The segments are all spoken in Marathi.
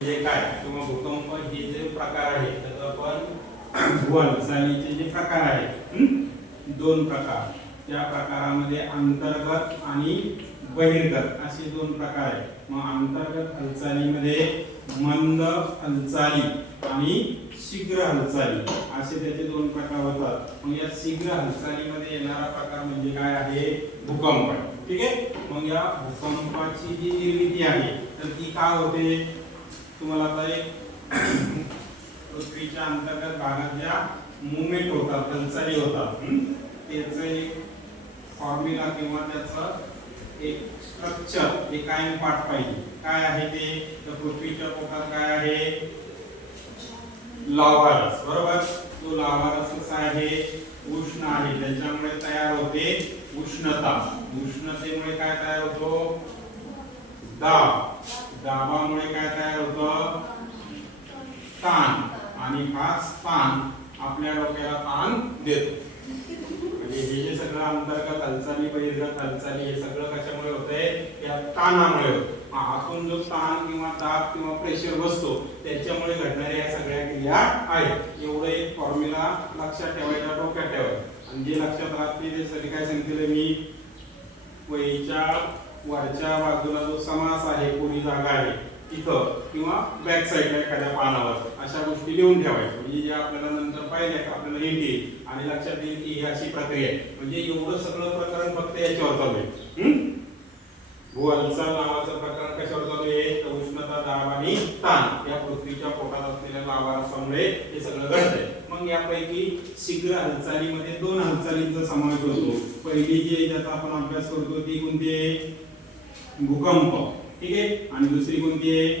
म्हणजे काय किंवा भूकंप हे जे प्रकार आहेत त्याचा आपण भूहालचालीचे जे प्रकार आहेत दोन प्रकार, त्या प्रकारामध्ये अंतर्गत आणि बहिर्गत असे दोन प्रकार आहेत. मग अंतर्गत हालचालीमध्ये मंद हालचाली आणि शीघ्र हालचाली असे त्याचे दोन प्रकार होतात. मग या शीघ्र हालचालीमध्ये येणारा प्रकार म्हणजे काय आहे? भूकंप. ठीक आहे. मग या भूकंपाची जी निर्मिती आहे तर ती काय होते? तुम्हाला आता एक पृथ्वीच्या अंतर्गत भागात ज्या मुवमेंट होतात, हालचाली होतात, त्याचं एक फॉर्म्युला किंवा त्याचं एक स्ट्रक्चर एक कायम पाठ पाहिजे. काय आहे ते? तर पृथ्वीच्या पोटात काय आहे? लाव्हारस. बरोबर. तो लाव्हारस कसा आहे? उष्ण आहे. त्याच्यामुळे तयार होते उष्णता. उष्णतेमुळे काय तयार होतो? दाब. दाबामुळे काय तयार होतं? ताण. आणि हाच ताण आपल्या डोक्याला ताण देतो. म्हणजे हे जे सगळं अंतर्गत हालचाली बहिर्गत हालचाली हे सगळं कशामुळे होतंय? या ताणामुळे होतं. आतून जो ताण किंवा दाब किंवा प्रेशर बसतो त्याच्यामुळे घडणाऱ्या या सगळ्या क्रिया आहेत. एवढं एक फॉर्म्युला लक्षात ठेवायचा, डोक्यात ठेवायचा. आणि जे लक्षात राहत नाही ते सगळे काय सांगितलं मी? वहीच्या वरच्या बाजूला जो समास आहे, कोणी जागा आहे तिथं किंवा बॅक साईडला एखाद्या पानावर अशा गोष्टी लिहून ठेवायच्या. म्हणजे जे आपल्याला नंतर पाहिजे आपल्याला येईल आणि लक्षात येईल की ही अशी प्रक्रिया आहे. म्हणजे एवढं सगळं प्रकरण फक्त याच्यावर चालू आहे. भूहालचाल नावाचं प्रकरण कशावर चालू आहे? तर उष्णता, दाब आणि ताण या पृथ्वीच्या पोटात असलेल्या लाव्हारसामुळे हे सगळं घडतंय. मग यापैकी शीघ्र हालचालीमध्ये दोन हालचालींचा समावेश होतो. पहिली जी ज्याचा आपण अभ्यास करतो ती कोणती आहे? भूकंप. ठीक आहे. आणि दुसरी कोणती आहे?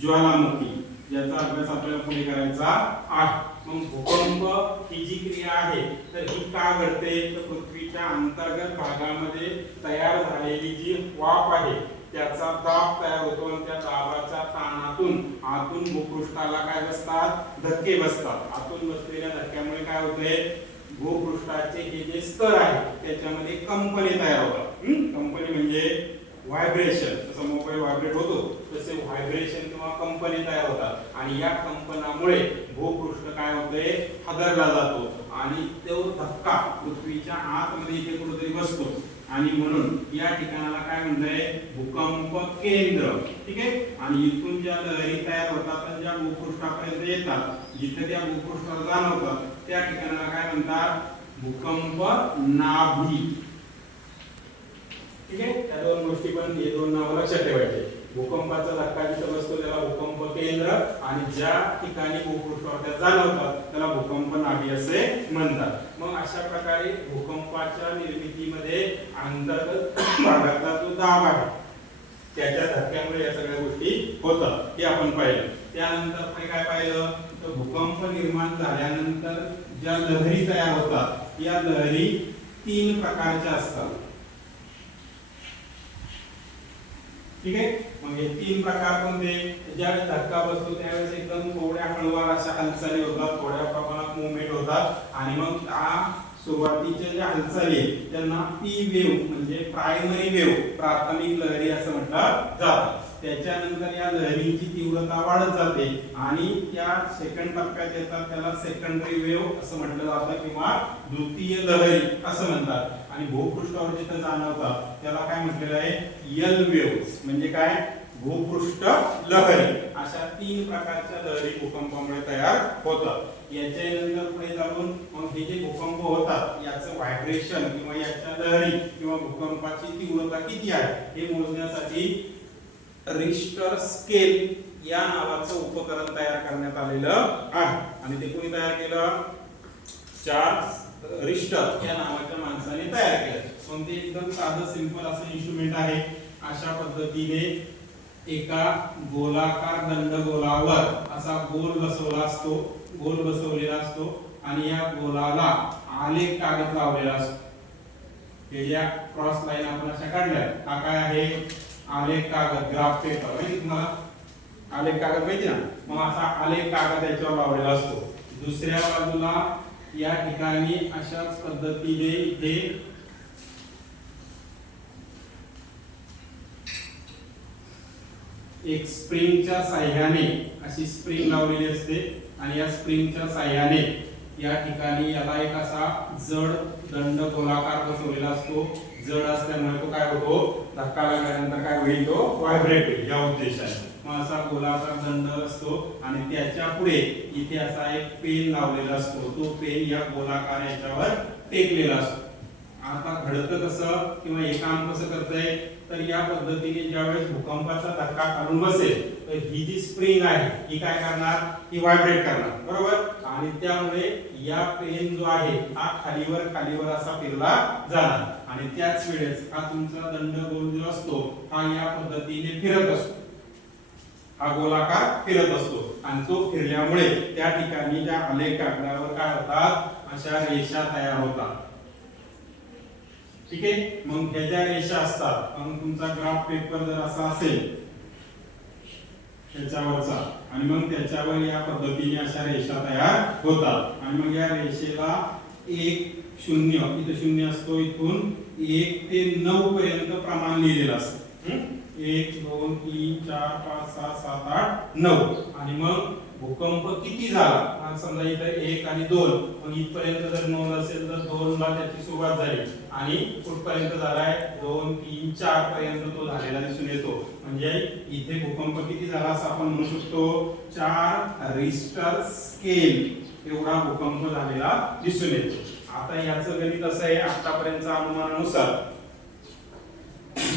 ज्वालामुखी. याचा अभ्यास आपल्याला पुढे करायचा आहे. मग भूकंप ही जी क्रिया आहे तर ही का घडते? तर पृथ्वीच्या अंतर्गत भागामध्ये तयार झालेली जी वाफ आहे त्याचा दाब तयार होतो आणि त्या दाबाच्या ताणातून आतून भूपृष्ठाला काय बसतात? धक्के बसतात. आतून बसलेल्या धक्क्यामुळे काय होते? भूपृष्ठाचे हे जे स्तर आहे त्याच्यामध्ये कंपने तयार होतात. कंपनी म्हणजे व्हायब्रेशन. जसं मोबाईल व्हायब्रेट होतो तसे व्हायब्रेशन किंवा कंपने तयार होतात. आणि या कंपनामुळे भूपृष्ठ काय होते? हादरला जातो आणि तो धक्का पृथ्वीच्या आतमध्ये इथे कुठेतरी बसतो. आणि म्हणून या ठिकाणाला काय म्हणताय? भूकंप केंद्र. ठीक आहे. आणि इथून ज्या लहरी तयार होतात आणि ज्या भूपृष्ठापर्यंत येतात, जिथे त्या भूपृष्ठावर जाणवतात त्या ठिकाणाला काय म्हणतात? भूकंप नाभी. ठीक आहे. त्या दोन गोष्टी पण हे दोन नाव लक्षात ठेवायचे. भूकंपाचा धक्का जिथे बसतो त्याला भूकंप केंद्र आणि ज्या ठिकाणी भूपृष्ठावर त्या जाणवतात त्याला भूकंप नाभी असे म्हणतात. मग अशा प्रकारे भूकंपाच्या निर्मितीमध्ये अंतर्गत भागातला जो दाब आहे त्याच्या धक्क्यामुळे या सगळ्या गोष्टी होतात हे आपण पाहिलं. त्यानंतर आपण काय पाहिलं? तर भूकंप निर्माण झाल्यानंतर ज्या लहरी तयार होतात या लहरी तीन प्रकारच्या असतात. ठीक आहे. मग हे तीन प्रकार कोणते? ज्यावेळेस धक्का बसतो त्यावेळेस एकदम थोड्या हळूवार अशा हालचाली होतात, थोड्या प्रमाणात मूवमेंट होतात आणि मग सुरुवातीच्या ज्या हालचाली आहेत त्यांना पी वेव्ह म्हणजे प्रायमरी वेव्ह, प्राथमिक लहरी असं म्हटलं जातं. त्याच्यानंतर या लहरीची तीव्रता वाढत जाते आणि त्या सेकंड टप्प्यात येतात त्याला सेकंडरी वेव्ह असं म्हटलं जातं किंवा द्वितीय लहरी असं म्हणतात. आणि भूपृष्ठावर जिथे जाणवतात त्याला काय म्हटलेलं आहे? L waves. म्हणजे काय? भूपृष्ठ लहरी. अशा तीन प्रकारच्या लहरी भूकंपामुळे तयार होतात. याच्यानंतर पुढे जाऊन मग हे जे भूकंप होतात याचं व्हायब्रेशन किंवा याच्या लहरी किंवा भूकंपाची तीव्रता किती आहे हे मोजण्यासाठी रिश्टर स्केल या नावाचं उपकरण तयार करण्यात आलेलं आहे. आणि ते कोणी तयार केलं? चार्ल्स रिश्टर या नावाच्या माणसाने तयार केलं. पण ते एकदम साधं सिंपल असं इन्स्ट्रुमेंट आहे. अशा पद्धतीने एका गोलाकार दंडगोलावर असा गोल बसवला असतो, गोल बसवलेला असतो आणि या गोलाला आलेख कागद लावलेला असतो. हे ज्या क्रॉस लाईन आपण अशा काढल्या हा काय आहे? आलेख कागद, ग्राफ पेपर. माहिती तुम्हाला? आलेख कागद माहिती ना? मग असा आलेख कागद याच्यावर लावलेला असतो. दुसऱ्या बाजूला या ठिकाणी अशाच पद्धतीने इथे एक स्प्रिंगच्या साह्याने अशी स्प्रिंग लावलेली असते आणि या स्प्रिंगच्या साह्याने या ठिकाणी याला एक असा जड दंड गोलाकार बसवलेला असतो. जड असल्यामुळे तो काय होतो, धक्का लागल्यानंतर काय होईल, तो व्हायब्रेट होईल या उद्देशाने. मग असा गोलाकार दंड असतो आणि त्याच्या पुढे इथे असा एक पेन लावलेला असतो. तो पेन या गोलाकार याच्यावर टेकलेला असतो. आता घडतं कसं किंवा हे काम कसं करतंय, तर या पद्धतीने ज्यावेळेस भूकंपाचा धक्का खालून बसेल तर ही जी स्प्रिंग आहे ही काय करणार, ही व्हायब्रेट करणार, बरोबर. आणि त्यामुळे या पेन जो आहे हा खालीवर असा फिरला जाणार आणि त्याच वेळेस हा तुमचा दंड गोल जो असतो हा या पद्धतीने फिरत असतो. हा गोलाकार फिरत असतो आणि तो फिरल्यामुळे त्या ठिकाणी ज्या आलेख कागदावर काय होतात, अशा रेषा तयार होतात. ठीक आहे. मग ह्या ज्या रेषा असतात, मग तुमचा ग्राफ पेपर जर असा असेल त्याच्यावरचा आणि मग त्याच्यावर या पद्धतीने अशा रेषा तयार होतात आणि मग या रेषेला 1 0 इथे 0 असतो, इथून 1 ते 9 पर्यंत प्रमाण लिहिलेलं असतं. 1 2 3 4 5 6 7 8 9 आणि मग भूकंप किती झाला, समजा इथे 1 आणि 2, मग इथपर्यंत जर नोंद असेल तर 2 ला त्याची सुरुवात झाली आणि कुठपर्यंत झालाय 2 3 4 पर्यंत तो झालेला दिसून येतो. म्हणजे इथे भूकंप किती झाला असं आपण म्हणू शकतो, 4 रिश्टर स्केल एवढा भूकंप झालेला दिसून येतो. आता याचं गणित असं आहे, आतापर्यंतच्या अनुमानानुसार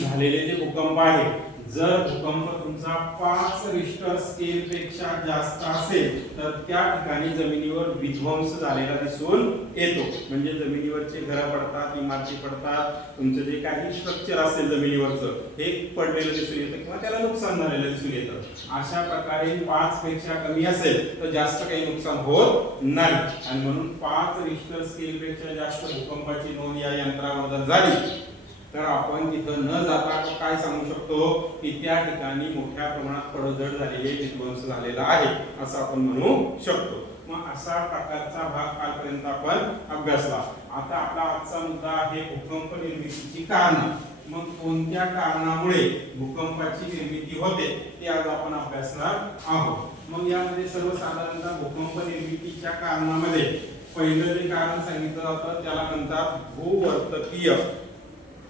झालेले जे भूकंप आहे, जर भूकंप तुमचा 5 रिश्टर स्केल पेक्षा जास्त असेल तर त्या ठिकाणी जमिनीवर विध्वंस झालेला दिसून येतो. म्हणजे जमिनीवरचे घरं पडतात, इमारती पडतात, तुमचं जे काही स्ट्रक्चर असेल जमिनीवरचं हे पडलेलं दिसून येतं किंवा त्याला नुकसान झालेलं दिसून येतं. अशा प्रकारे 5 पेक्षा कमी असेल तर जास्त काही नुकसान होत नाही आणि म्हणून 5 रिश्टर स्केल पेक्षा जास्त भूकंपाची नोंद या यंत्रावर जर झाली तर आपण तिथं न जाता काय सांगू शकतो की त्या ठिकाणी मोठ्या प्रमाणात पडझड झालेली, विध्वंस झालेला आहे असं आपण म्हणू शकतो. मग असा प्रकारचा भाग कालपर्यंत आपण अभ्यासला. आता आपला आजचा मुद्दा आहे भूकंप निर्मितीची कारणं. मग कोणत्या कारणामुळे भूकंपाची निर्मिती होते ते आज आपण अभ्यासणार आहोत. मग यामध्ये सर्वसाधारणतः भूकंप निर्मितीच्या कारणामध्ये पहिलं जे कारण सांगितलं जातं त्याला म्हणतात भूवर्तकीय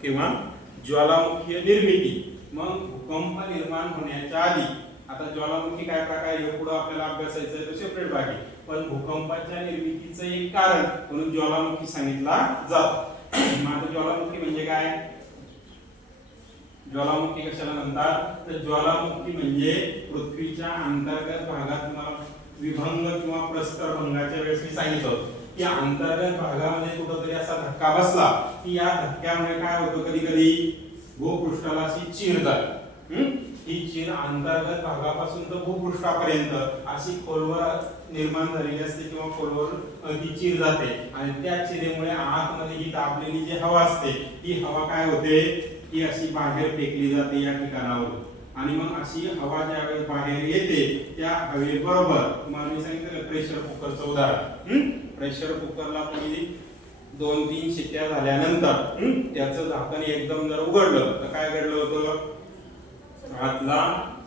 किंवा ज्वालामुखीय निर्मिती. मग भूकंप निर्माण होण्याच्या आधी, आता ज्वालामुखी काय प्रकार आहे पुढे आपल्याला अभ्यासायचं आहे, तो सेपरेट भाग आहे, पण भूकंपाच्या निर्मितीचं एक कारण म्हणून ज्वालामुखी सांगितला जातो. मग ज्वालामुखी म्हणजे काय, ज्वालामुखी कशाला म्हणतात, तर ज्वालामुखी म्हणजे पृथ्वीच्या अंतर्गत भागात तुम्हाला विभंग किंवा प्रस्तरभंगाच्या वेळेस मी सांगितलं की अंतर्गत भागामध्ये कुठेतरी असा धक्का बसला की या धक्क्यामुळे काय होतं, कधी कधी भूपृष्ठाला अशी चीर जाते. ही चीर अंतर्गत भागापासून तर भूपृष्ठापर्यंत अशी खोलवर निर्माण झालेली असते किंवा खोलवर ती चीर जाते आणि त्या चिरेमुळे आतमध्ये ही दाबलेली जी हवा असते ही हवा काय होते, ही अशी बाहेर फेकली जाते या ठिकाणावरून आणि मग अशी हवा ज्यावेळेस बाहेर येते त्या हवेबरोबर तुम्हाला मी सांगितलं प्रेशर कुकरचं उदाहरण. प्रेशर कुकरला पहिली 2-3 शिट्ट्या झाल्यानंतर त्याचं झाकण एकदम जर उघडलं तर काय घडलं होतं, आतला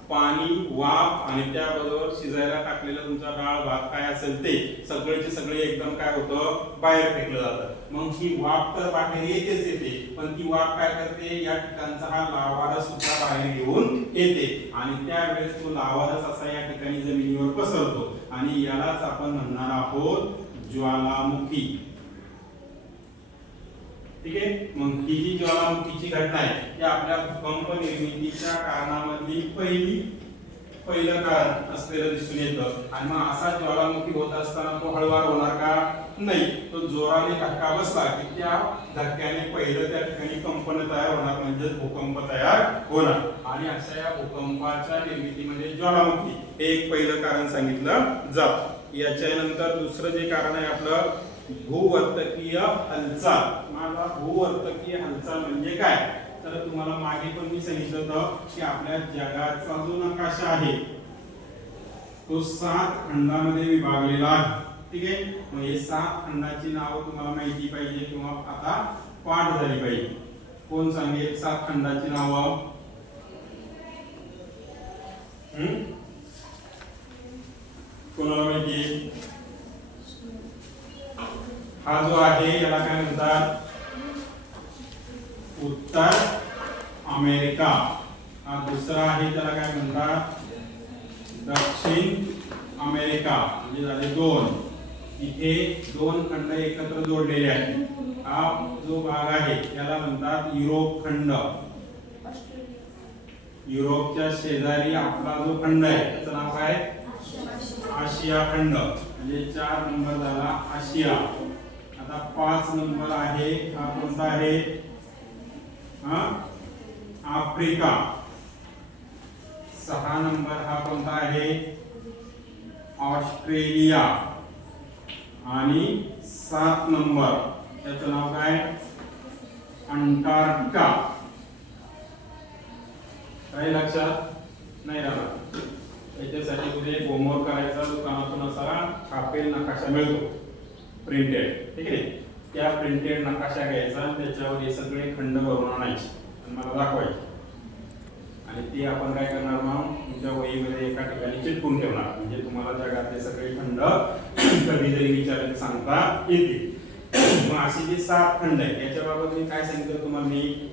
पाणी, वाफ आणि त्याबरोबर शिजायला टाकलेलं तुमचा डाळ भात काय असेल ते सगळेचे सगळे एकदम काय होतं, बाहेर फेकलं जातं. मग ही वाफ तर बाहेर येतेच येते, पण ती वाफ काय करते, या ठिकाणचा हा लावारस सुद्धा बाहेर घेऊन येते आणि त्यावेळेस तो लावारस असा या ठिकाणी जमिनीवर पसरतो आणि यालाच आपण म्हणणार आहोत ज्वालामुखी. ठीक आहे. मग ही जी ज्वालामुखीची घटना आहे ती आपल्या भूकंप निर्मितीच्या कारणामधली पहिलं कारण असलेलं दिसून येतं आणि मग असा ज्वालामुखी होत असताना तो हळूवार होणार का, नाही, तो जोराने धक्का बसला की त्या धक्क्याने पहिलं त्या ठिकाणी कंपन तयार होणार म्हणजे भूकंप तयार होणार आणि अशा या भूकंपाच्या निर्मितीमध्ये ज्वालामुखी हे एक पहिलं कारण सांगितलं जातं. याच्यानंतर दुसरं जे कारण आहे आपलं भूवर्तकीय हालचाल. माझा भूवर्तकीय हालचाल म्हणजे काय, तर तुम्हाला मागे पण मी सांगितलं होतं की आपल्या जगाचा जो नकाशा आहे तो 7 खंडामध्ये विभागलेला आहे. ठीक आहे. मग हे 7 खंडाची नावं तुम्हाला माहिती पाहिजे किंवा आता पाठ झाली पाहिजे. कोण सांगेल 7 खंडाची नावं, कोणाला माहिती? हा जो आहे याला काय म्हणतात? उत्तर अमेरिका. हा दुसरा आहे त्याला काय म्हणतात? दक्षिण अमेरिका. म्हणजे झाले दोन. इथे दोन खंड एकत्र जोडलेले आहेत. हा जो भाग आहे याला म्हणतात युरोप खंड. युरोपच्या शेजारी आपला जो खंड आहे त्याचं नाव काय? आशिया खंड. म्हणजे 4 नंबर झाला आशिया. आता 5 नंबर आहे हा कोणता आहे? आफ्रिका. 6 नंबर हा कोणता आहे? ऑस्ट्रेलिया. आणि 7 नंबर त्याचं नाव काय? अंटार्क्टिका. काही लक्षात नाही राहणार. याच्यासाठी तुम्ही होमवर्क करायचा. दुकानातून असा छापेल नकाशा मिळतो प्रिंटेड, ठीक आहे? त्या प्रिंटेड नकाशा घ्यायचा, त्याच्यावर हे सगळे खंड भरून आणायचे आणि मला दाखवायचे. आणि ते आपण काय करणार? मग तुमच्या वहीमध्ये एका ठिकाणी चिटकून ठेवणार. म्हणजे तुम्हाला जगातले सगळे खंड कधी जरी विचारले सांगता येतील. मग असे जे 7 खंड आहेत याच्याबाबत मी काय सांगितलं तुम्हाला? मी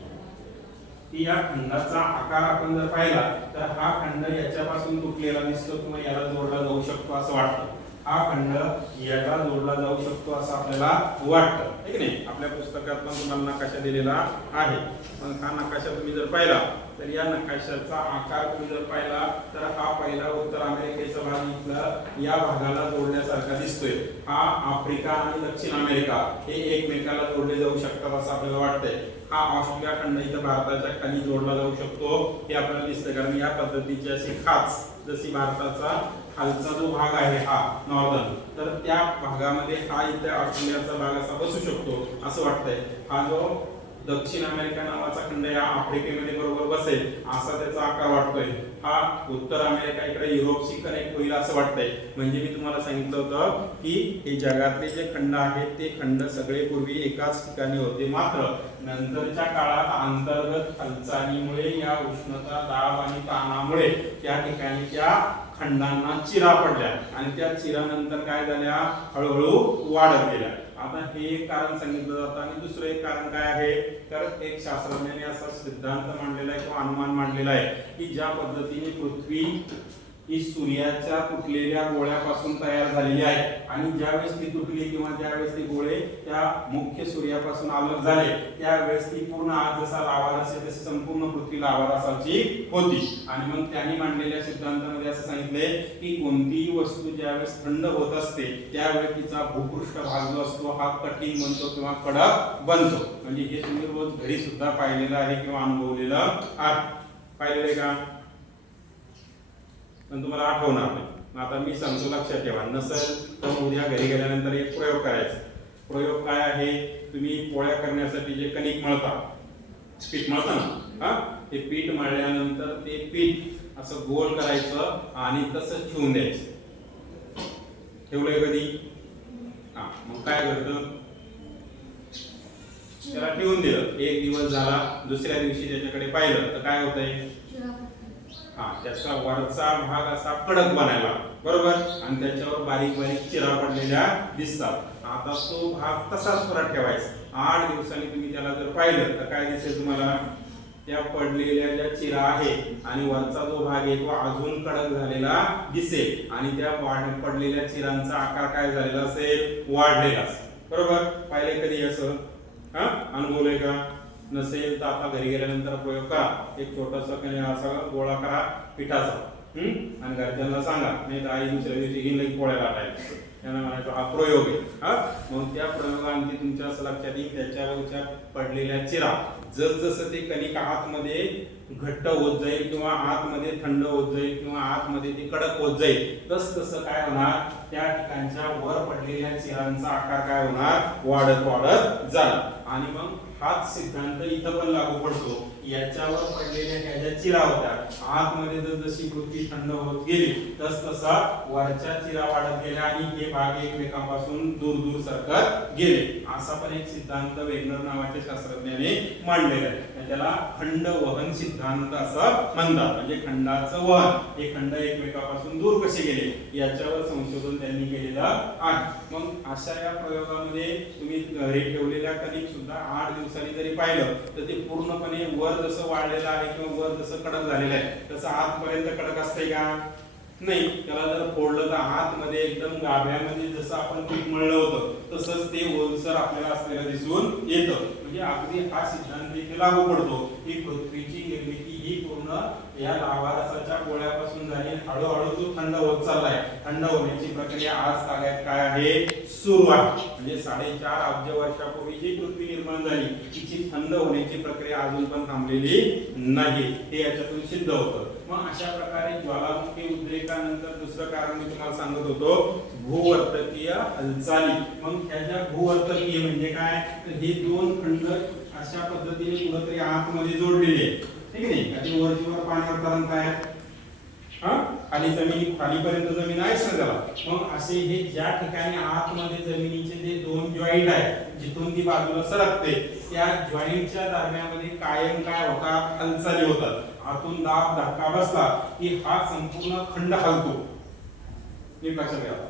की या खंडाचा आकार आपण जर पाहिला तर हा खंड याच्यापासून तुटलेला दिसतो किंवा याला जोडला जाऊ शकतो असं वाटतं. हा खंड याला जोडला जाऊ शकतो असं आपल्याला वाटतं, ठीक नाही? आपल्या पुस्तकात पण तुम्हाला नकाशा दिलेला आहे. पण हा नकाशा तुम्ही जर पाहिला तर या नकाशाचा आकार तुम्ही जर पाहिला तर हा पहिला उत्तर अमेरिकेचा भाग इथला या भागाला जोडण्यासारखा दिसतोय. हा आफ्रिका आणि दक्षिण अमेरिका हे एकमेकाला जोडले जाऊ शकतात असं आपल्याला वाटतंय. हा ऑस्ट्रेलिया खंड इथं भारताच्या खाली जोडला जाऊ शकतो हे आपल्याला दिसतं. कारण या पद्धतीची अशी खाच, जशी भारताचा खालचा जो भाग आहे हा नॉर्दर्न, तर त्या भागामध्ये हा इथे ऑस्ट्रेलियाचा भाग असा बसू शकतो असं वाटतंय. हा जो दक्षिण अमेरिका नावाचा खंड या आफ्रिकेमध्ये बरोबर बसेल असा त्याचा आकार वाटतोय. हा उत्तर अमेरिका इकडे युरोपशी कनेक्ट होईल असं वाटतंय. म्हणजे मी तुम्हाला सांगितलं होतं की हे जगातले जे खंड आहेत ते खंड सगळे पूर्वी एकाच ठिकाणी होते. मात्र नंतरच्या काळात अंतर्गत हालचालीमुळे या उष्णता, दाब आणि ताणामुळे त्या ठिकाणी त्या खंडांना चिरा पडल्या आणि त्या चिरानंतर काय झाल्या? हळूहळू वाढत गेल्या. आता हे एक कारण सांगितलं जातं. आणि दुसरं एक कारण काय आहे? तर एक शास्त्रज्ञाने असा सिद्धांत मांडलेला आहे किंवा अनुमान मांडलेला आहे की ज्या पद्धतीने पृथ्वी ही सूर्याच्या तुटलेल्या गोळ्यापासून तयार झालेली आहे आणि ज्यावेळेस ती तुटली किंवा ज्यावेळेस ते गोळे त्या मुख्य सूर्यापासून अलग झाले त्यावेळेस ती पूर्ण आज जसा लावारस आहे तशी संपूर्ण पृथ्वी लावारसाची होती. आणि मग त्यांनी मांडलेल्या सिद्धांतामध्ये असं सांगितले की कोणतीही वस्तू ज्यावेळेस थंड होत असते त्यावेळेस तिचा भूपृष्ठ भाग जो असतो हा कठीण बनतो किंवा कडक बनतो. म्हणजे हे तुम्ही रोज घरी सुद्धा पाहिलेलं आहे किंवा अनुभवलेलं आहे. पाहिलेलं का? पण तुम्हाला आठवणार नाही. आता मी सांगतो, लक्षात ठेवा. नसेल तर उद्या घरी गेल्यानंतर एक प्रयोग करायचा. प्रयोग काय आहे? तुम्ही पोळ्या करण्यासाठी जे कणिक मळता, पीठ मळता ना, ते पीठ मळल्यानंतर ते पीठ असं गोल करायचं आणि तसंच ठेवून द्यायचं. ठेवलंय कधी? मग काय करतं? त्याला ठेवून दिलं. एक दिवस झाला, दुसऱ्या दिवशी त्याच्याकडे पाहिलं तर काय होतंय? त्याचा वरचा भाग असा कडक बनायला, बरोबर, आणि त्याच्यावर बारीक बारीक चिरा पडलेल्या दिसतात. आता तो भाग तसाच परत ठेवायचा. 8 दिवसांनी तुम्ही त्याला जर पाहिलं तर काय दिसेल तुम्हाला? त्या पडलेल्या ज्या चिरा आहे आणि वरचा जो भाग आहे तो अजून कडक झालेला दिसेल आणि त्या पडलेल्या चिरांचा आकार काय झालेला असेल? वाढलेला असेल, बरोबर. पाहिले कधी असं? अनुभवलंय का? नसेल तर आता घरी गेल्यानंतर प्रयोग करा. एक छोटासा असा गोळा करा पिठाचा आणि घरच्यांना सांगा, नाही तर आई दुसऱ्या दिवशी घेऊन पोळ्या लाटायला. त्यांना म्हणायचं हा प्रयोग आहे. मग त्या प्रयोगांती तुमच्या असं लक्षात येईल त्याच्यावरच्या पडलेल्या चिरा जसजसं ते कणिक आतमध्ये घट्ट होत जाईल किंवा आतमध्ये थंड होत जाईल किंवा आतमध्ये ते कडक होत जाईल तसं काय होणार? त्या ठिकाणच्या वर पडलेल्या चिरांचा आकार काय होणार? वाढत वाढत जाईल. आणि मग हाच सिद्धांत इथं पण लागू पडतो. याच्यावर पडलेल्या ह्या ज्या चिरा होत्या आतमध्ये जशी पृथ्वी थंड होत गेली तस तसा वरच्या चिरा वाढत गेल्या आणि हे भाग एकमेकांपासून दूर दूर सरकत गेले असा पण एक सिद्धांत वेगनर नावाच्या शास्त्रज्ञाने मांडलेला आहे त्याला खंड वहन सिद्धांत असं म्हणतात म्हणजे खंडाचं वहन हे खंड एकमेकांपासून दूर कसे गेले याच्यावर संशोधन त्यांनी केलेलं आहे मग अशा या प्रयोगामध्ये तुम्ही घरी ठेवलेल्या कणिक सुद्धा 8 दिवसांनी जरी पाहिलं तर ते पूर्णपणे वर जसं वाढलेलं आहे किंवा वर जसं कडक झालेलं आहे तसं आतपर्यंत कडक असतंय का नाही त्याला जर फोडलं तर आतमध्ये एकदम गाभ्यामध्ये जसं आपण पीठ मळलं होतं तसंच ते ओलसर आपल्याला असलेलं दिसून येतं म्हणजे अगदी हा सिद्धांत इथे लागू पडतो की पृथ्वीची निर्मिती ही पूर्ण या लावारसाच्या गोळ्यापासून झाली हळूहळू तो थंड होत चाललाय थंड होण्याची प्रक्रिया आज तागायत काय आहे सुरू आहे म्हणजे 4.5 अब्ज वर्षापूर्वी जी पृथ्वी निर्माण झाली तिची थंड होण्याची प्रक्रिया अजून पण थांबलेली नाही हे याच्यातून सिद्ध होतं मग अशा प्रकारे ज्वालामुखी उद्रेकानंतर दुसरं कारण मी तुम्हाला सांगत होतो भूवर्तकीय हालचाली मग ह्या ज्या भूवर्तकीय म्हणजे काय तर हे दोन खंड अशा पद्धतीने कुठेतरी आतमध्ये जोडलेले आहेत ठीक आहे नाही वरची वर पाण्यावर तरंगत आहेत खाली खालीपर्यंत जमीन आहेच ना त्याला मग असे हे ज्या ठिकाणी आतमध्ये जमिनीचे जे 2 जॉईंट आहेत जिथून ती बाजूला सरकते त्या जॉईंटच्या दरम्यानमध्ये कायम काय होतात हालचाली होतात आतून दाब धक्का बसला की हा संपूर्ण खंड हलतो हे लक्षात घ्या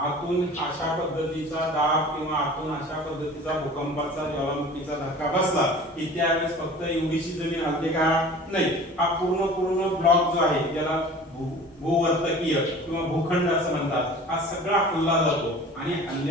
आतून अशा पद्धतीचा दाब किंवा आतून अशा पद्धतीचा भूकंपाचा ज्वालामुखीचा धक्का बसला की त्यावेळेस फक्त एवढीशी जमीन हलते का नाही हा पूर्ण ब्लॉक जो आहे त्याला भूवर्तकीय किंवा भूखंड असं म्हणतात हा सगळा हल्ला जातो आणि